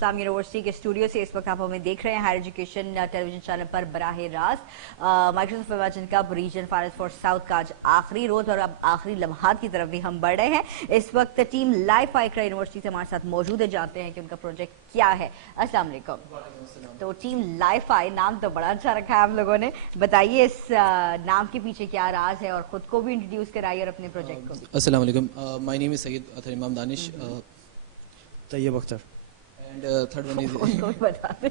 اسلام university کے studio سے اس وقت آپ ہمیں دیکھ رہے ہیں higher education television channel پر براہ راست Microsoft imagine cup region final four south کا آج آخری روز اور اب آخری لمحات کی طرف بھی ہم بڑھ رہے ہیں. اس وقت ٹیم لائف اقرا یونیورسٹی سے ہمارے ساتھ موجود ہے, جانتے ہیں کہ ان کا پروجیکٹ کیا ہے. السلام علیکم. تو ٹیم لائف نام تو بڑا اچھا رکھا ہے آپ لوگوں نے, بتائیے اس نام کے پیچھے کیا راز ہے اور خود کو بھی انٹروڈیوس کرائیے اور اپنے پروجیکٹ کو بھی. السلام علیکم, مائی نیم از Syed Athar Imam Danish. Tayyab Akhtar. And third one is ان کو بھی بتا دیں.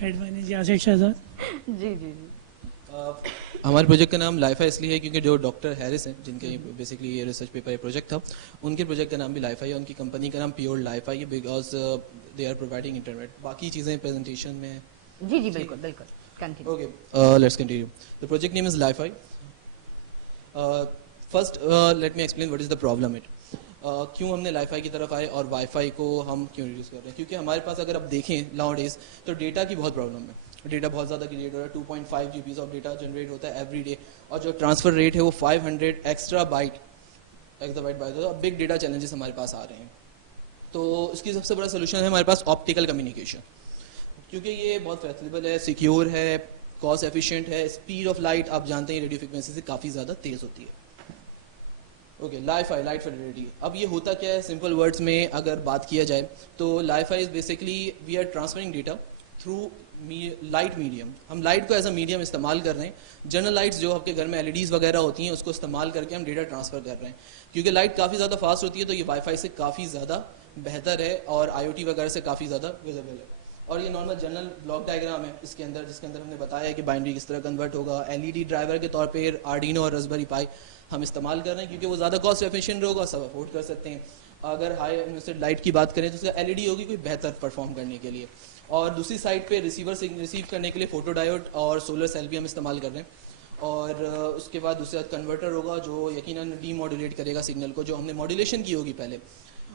Head one is Yasir Shahzad. جی جی جی. ہمارے پروجیکٹ کا نام لائف آئی اس لیے ہے کیونکہ جو ڈاکٹر ہیرس ہیں جن کا بیسکلی یہ ریسرچ پیپر یہ پروجیکٹ تھا, ان کے پروجیکٹ کا نام بھی لائف آئی ہے. ان کی کمپنی کا نام پیور لائف آئی ہے because they are providing internet. باقی چیزیں پریزنٹیشن میں. جی جی بالکل بالکل. Okay, let's continue. The project name is Li-Fi. First, let me explain what is the problem it. کیوں ہم نے لائی فائی کی طرف آئے اور وائی فائی کو ہم کیوں ریڈیوس کر رہے ہیں, کیونکہ ہمارے پاس اگر آپ دیکھیں ناؤ ڈیز تو ڈیٹا کی بہت پرابلم ہے. ڈیٹا بہت زیادہ کریٹ ہو رہا ہے, 2.5 GB آف ڈیٹا جنریٹ ہوتا ہے ایوری ڈے, اور جو ٹرانسفر ریٹ ہے وہ 500 extra byte big data challenges ہمارے پاس آ رہے ہیں. تو اس کی سب سے بڑا سولوشن ہے ہمارے پاس آپٹیکل کمیونیکیشن, کیونکہ یہ بہت فلیکسیبل ہے, سیکیور ہے, کاسٹ ایفیشینٹ ہے. اسپیڈ آف لائٹ آپ جانتے ہیں ریڈیو فریکوینسی سے کافی زیادہ تیز ہوتی ہے. Okay, life I light fidelity. اب یہ ہوتا کیا ہے سمپل ورڈز میں اگر بات کیا جائے تو LiFi is basically we are transferring data through light medium. ہم لائٹ کو ایز اے میڈیم استعمال کر رہے ہیں. جنرل لائٹس جو آپ کے گھر میں LEDs وغیرہ ہوتی ہیں اس کو استعمال کر کے ہم ڈیٹا ٹرانسفر کر رہے ہیں. کیونکہ لائٹ کافی زیادہ فاسٹ ہوتی ہے تو یہ وائی فائی سے کافی زیادہ بہتر ہے اور IoT وغیرہ سے کافی زیادہ ویزیبل ہے. اور یہ نارمل جنرل بلاک ڈائیگرام ہے اس کے اندر, جس کے اندر ہم نے بتایا ہے کہ بائنری کس طرح کنورٹ ہوگا. LED ڈرائیور کے طور پہ آرڈینو اور رسبری پائی ہم استعمال کر رہے ہیں کیونکہ وہ زیادہ کاسٹ ایفیشینٹ ہوگا, سب افورڈ کر سکتے ہیں. اگر ہائی انویسٹڈ لائٹ کی بات کریں تو اس کا LED ہوگی کوئی بہتر پرفارم کرنے کے لیے. اور دوسری سائڈ پہ ریسیور سے ریسیو کرنے کے لیے فوٹو ڈائیوڈ اور سولر سیل بھی ہم استعمال کر رہے ہیں. اور اس کے بعد دوسرا کنورٹر ہوگا جو یقیناً ڈی ماڈولیٹ کرے گا سگنل کو, جو ہم نے ماڈولیشن کی ہوگی پہلے,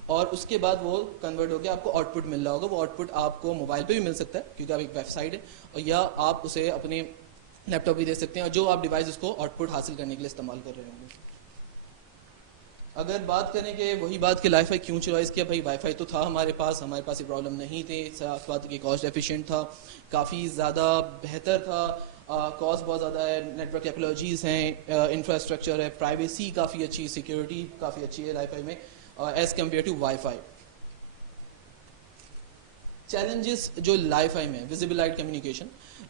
اور اس کے بعد وہ کنورٹ ہو کے آپ کو آؤٹ پٹ مل رہا ہوگا. وہ آؤٹ پٹ آپ کو موبائل پہ بھی مل سکتا ہے کیونکہ آپ ایک ویب سائٹ ہے, یا آپ اسے اپنے لیپ ٹاپ بھی دے سکتے ہیں, اور جو آپ ڈیوائس اس کو آؤٹ پٹ حاصل کرنے کے لیے استعمال کر رہے ہوں گے. اگر بات کریں کہ وہی بات کہ لائی فائی کیوں چوائس کیا, بھائی وائی فائی تو تھا ہمارے پاس یہ پرابلم نہیں تھی. صاف بات کہ کاسٹ ایفیشینٹ تھا, کافی زیادہ بہتر تھا, کاسٹ بہت زیادہ ہے, نیٹ ورک ٹیکنالوجیز ہیں, انفراسٹرکچر ہے, پرائیویسی کافی اچھی, سیکیورٹی کافی اچھی ہے لائی فائی میں as compared to WiFi. Challenges جو لائی فائی میں ویزیبل لائٹ کمیونیکیشن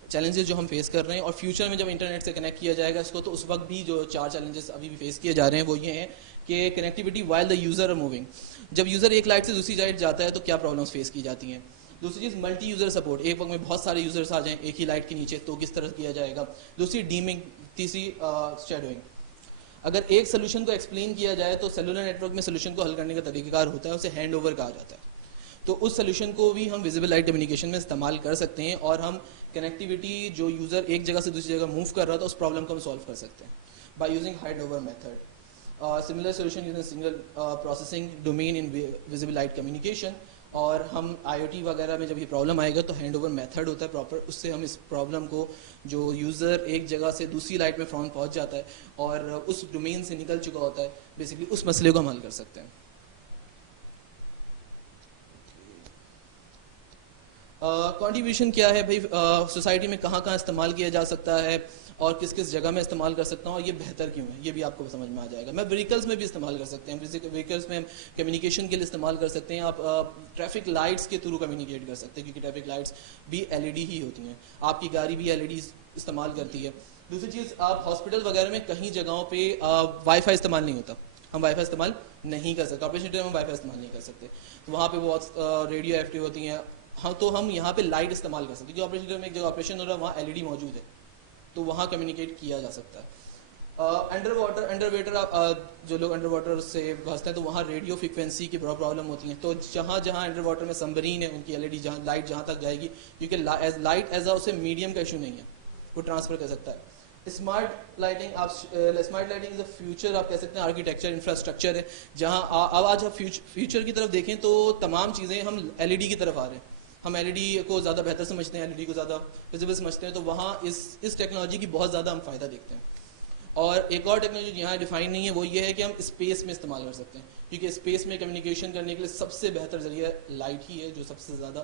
چیلنجز جو ہم فیس کر رہے ہیں, اور فیوچر میں جب انٹرنیٹ سے کنیکٹ کیا جائے گا اس کو, تو اس وقت بھی جو 4 چیلنجز ابھی بھی فیس کیے جا رہے ہیں وہ یہ ہیں کہ connectivity while the user are moving. جب یوزر ایک لائٹ سے دوسری لائٹ جاتا ہے تو کیا پرابلمس فیس کی جاتی ہیں. دوسری چیز ملٹی یوزر سپورٹ, ایک وقت میں بہت سارے یوزرس آ جائیں ایک ہی لائٹ کے نیچے تو کس طرح کیا جائے گا. دوسری ڈیمنگ, تیسری شیڈوئنگ. اگر ایک سولوشن کو ایکسپلین کیا جائے تو سیلولر نیٹ ورک میں سولوشن کو حل کرنے کا طریقہ کار ہوتا ہے, اسے ہینڈ اوور کہا جاتا ہے. تو اس سولوشن کو بھی ہم ویزیبل لائٹ کمیونیکیشن میں استعمال کر سکتے ہیں, اور ہم کنیکٹیوٹی جو یوزر ایک جگہ سے دوسری جگہ موو کر رہا تھا اس پرابلم کو ہم سالو کر سکتے ہیں by using hand over method. Similar solution using single processing domain in visible light communication. اور ہم IoT وغیرہ میں جب یہ پرابلم آئے گا تو ہینڈ اوور میتھڈ ہوتا ہے پراپر, اس سے ہم اس پرابلم کو جو یوزر ایک جگہ سے دوسری لائٹ میں فون پہنچ جاتا ہے اور اس ڈومین سے نکل چکا ہوتا ہے, بیسکلی اس مسئلے کو ہم حل کر سکتے ہیں. کنٹریبیوشن کیا ہے بھائی, سوسائٹی میں کہاں کہاں استعمال کیا جا سکتا ہے اور کس کس جگہ میں استعمال کر سکتا ہوں, اور یہ بہتر کیوں ہے یہ بھی آپ کو سمجھ میں آ جائے گا. میں وہیکلس میں بھی استعمال کر سکتے ہیں, وہیکلس میں کمیونیکیشن کے لیے استعمال کر سکتے ہیں. آپ ٹریفک لائٹس کے تھرو کمیونیکیٹ کر سکتے ہیں کیونکہ ٹریفک لائٹس بھی LED ہی ہوتی ہیں, آپ کی گاڑی بھی LEDs استعمال کرتی ہے. دوسری چیز, آپ ہاسپٹل وغیرہ میں کہیں جگہوں پہ وائی فائی استعمال نہیں ہوتا, ہم وائی فائی استعمال نہیں کر سکتے. آپریشن تھیٹر میں وائی فائی استعمال نہیں کر سکتے, تو وہاں پہ بہت ریڈیو ایکٹیو ہوتی ہیں. ہاں, تو ہم یہاں پہ لائٹ استعمال کر سکتے ہیں, کیونکہ آپریشن تھیٹر میں ایک جگہ آپریشن ہو رہا ہے وہاں LED موجود ہے, تو وہاں کمیونیکیٹ کیا جا سکتا ہے. انڈر واٹر جو لوگ انڈر واٹر سے بھستے ہیں تو وہاں ریڈیو فریکوینسی کی بڑا پرابلم ہوتی ہیں. تو جہاں جہاں انڈر واٹر میں سبمرین ہے ان کی LED لائٹ جہاں تک جائے گی, کیونکہ لائٹ ایز اے اسے میڈیم کا ایشو نہیں ہے, وہ ٹرانسفر کر سکتا ہے. Smart lighting, smart lighting is a future آپ کہہ سکتے ہیں, آرکیٹیکچر انفراسٹرکچر ہے جہاں اب آج آپ فیوچر کی طرف دیکھیں تو تمام چیزیں ہم LED کی طرف آ رہے ہیں. ہم LED کو زیادہ بہتر سمجھتے ہیں, LED کو زیادہ ویزیبل سمجھتے ہیں, تو وہاں اس ٹیکنالوجی کی بہت زیادہ ہم فائدہ دیکھتے ہیں. اور ایک اور ٹیکنالوجی یہاں ڈیفائن نہیں ہے, وہ یہ ہے کہ ہم اسپیس میں استعمال کر سکتے ہیں, کیونکہ اسپیس میں کمیونیکیشن کرنے کے لیے سب سے بہتر ذریعہ لائٹ ہی ہے جو سب سے زیادہ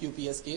QPSK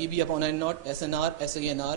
EB/N0 SNR SANR.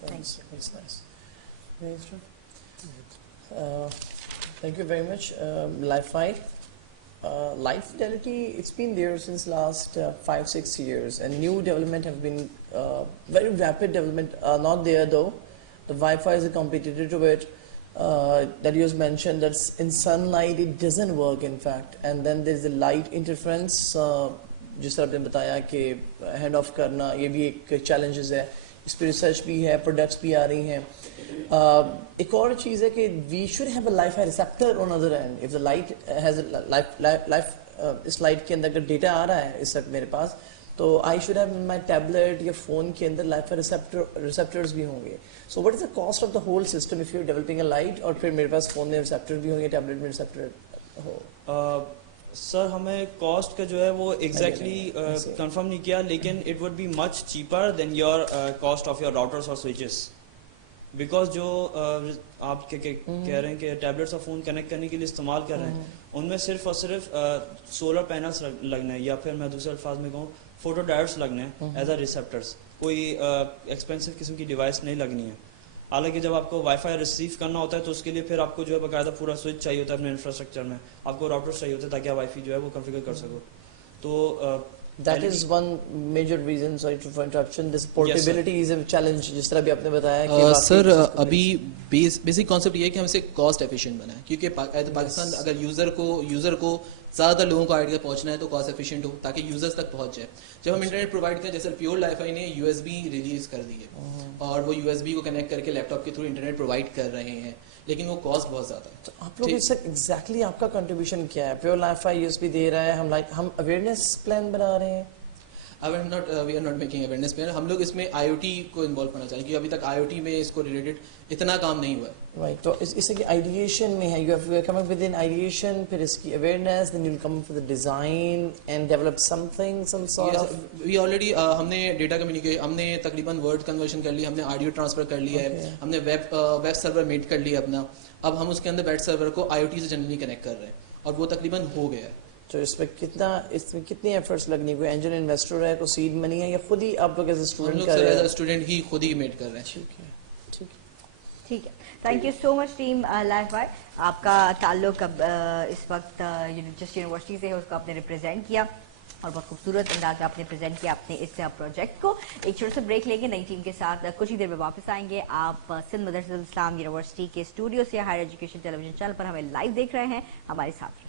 That's nice. Very true. Thank you very much. Li-Fi Light fidelity, it's been there since last 5-6 years, and new development have been very rapid development. Not there though. The Wi-Fi is a competitor to it. That you just mentioned that in sunlight it doesn't work in fact, and then there's the light interference. جس طرح آپ نے بتایا کہ hand of کرنا یہ بھی ایک چیلنجز ہے, اس پہ ریسرچ بھی ہے, پروڈکٹس بھی آ رہی ہیں. ایک اور چیز ہے کہ we should have a LiFi receptor on other end. If the light has LiFi, اس لائٹ کے اندر اگر ڈیٹا آ رہا ہے اس وقت میرے پاس, تو I should have my tablet یا فون کے اندر لائف ریسیپٹرز بھی ہوں گے. So what is the cost of the whole system if you developing a light, اور پھر میرے پاس فون میں ریسیپٹر بھی ہوں گے, ٹیبلیٹ میں ریسیپٹر ہو. سر ہمیں کاسٹ کا جو ہے وہ ایگزیکٹلی کنفرم نہیں کیا, لیکن it would be much cheaper than your cost of your routers اور سوئچز, بیکاز جو آپ کہہ رہے ہیں کہ ٹیبلیٹس اور فون کنیکٹ کرنے کے لیے استعمال کر رہے ہیں, ان میں صرف اور صرف سولر پینلس لگنے ہیں, یا پھر میں دوسرے الفاظ میں کہوں فوٹو ڈائیوڈس لگنے ہیں ایز اے ریسیپٹرس. کوئی ایکسپینسو قسم کی ڈیوائس نہیں لگنی ہے. حالانکہ جب آپ کو وائی فائی ریسیو کرنا ہوتا ہے تو اس کے لیے پھر آپ کو جو ہے باقاعدہ پورا سوئچ چاہیے ہوتا ہے اپنے انفراسٹرکچر میں, آپ کو راؤٹرس چاہیے ہوتا ہے تاکہ آپ وائی فائی جو ہے وہ کنفیگر کر سکو. تو That is one major reason, sorry for interruption, this portability is a challenge, جس طرح بھی آپ نے بتایا کہ سر ابھی بیسک کانسیپٹ یہ ہے کہ ہم اسے کاسٹ ایفیشینٹ بنائیں, کیونکہ پاکستان اگر یوزر کو زیادہ لوگوں کو آئیڈیا پہنچنا ہے تو کاسٹ ایفیشینٹ ہو تاکہ یوزرز تک پہنچ جائے. جب ہم انٹرنیٹ پرووائڈ کریں, جیسے پیور لائی فائی نے یو ایس بی ریلیز کر دی ہے اور وہ یو ایس بی کو کنیکٹ کر کے لیپ ٹاپ کے تھرو انٹرنیٹ پرووائڈ کر رہے ہیں, لیکن وہ کاسٹ بہت زیادہ ہے. تو آپ لوگ اس ایگزیکٹلی آپ کا کنٹریبیوشن کیا ہے؟ Pure LiFi U S B دے رہا ہے, ہم اویئرنیس پلان بنا رہے ہیں. We are not making awareness plan. ہم لوگ اس میں آئی او ٹی کو انوالو کرنا چاہیں, کیونکہ ابھی تک آئی او ٹی میں اس کو ریلیٹڈ اتنا کام نہیں ہوا ہے. رائٹ, تو اس سے کہ آئیڈیشن میں ہے, you have come up with an ideation, پھر اس کی awareness, then you will come up with design and develop something some sort of. We already ہم نے ڈیٹا کمیونیکیشن, ہم نے تقریباً ورڈ کنورژن کر لی, ہم نے آڈیو ٹرانسفر کر لیا ہے, ہم نے ویب سرور میٹ کر لیا اپنا. اب ہم اس کے اندر ویب سرور کو آئی او ٹی سے جنرلی کنیکٹ کر رہے ہیں اور وہ تقریباً ہو گیا ہے. تو اس میں کتنی ایفرٹس لگنی, کوئی اینجل انویسٹر ہے, کوئی سیڈ منی ہے, یا خود ہی آپ لوگ ایز اے اسٹوڈنٹ کر رہے ہیں؟ ایز اے اسٹوڈنٹ ہی خود ہی میٹ کر رہے ہیں. ٹھیک ہے. Thank you so much team LiFi. آپ کا تعلق اب اس وقت جس یونیورسٹی سے ہے اس کو آپ نے ریپرزینٹ کیا اور بہت خوبصورت انداز میں آپ نے پریزنٹ کیا اپنے اس پروجیکٹ کو. ایک چھوٹا سا بریک لیں گے, نئی ٹیم کے ساتھ کچھ ہی دیر میں واپس آئیں گے. آپ سندھ مدرسۃ الاسلام یونیورسٹی کے اسٹوڈیو سے higher education television channel پر ہمیں لائیو دیکھ رہے ہیں, ہمارے ساتھ رہیے.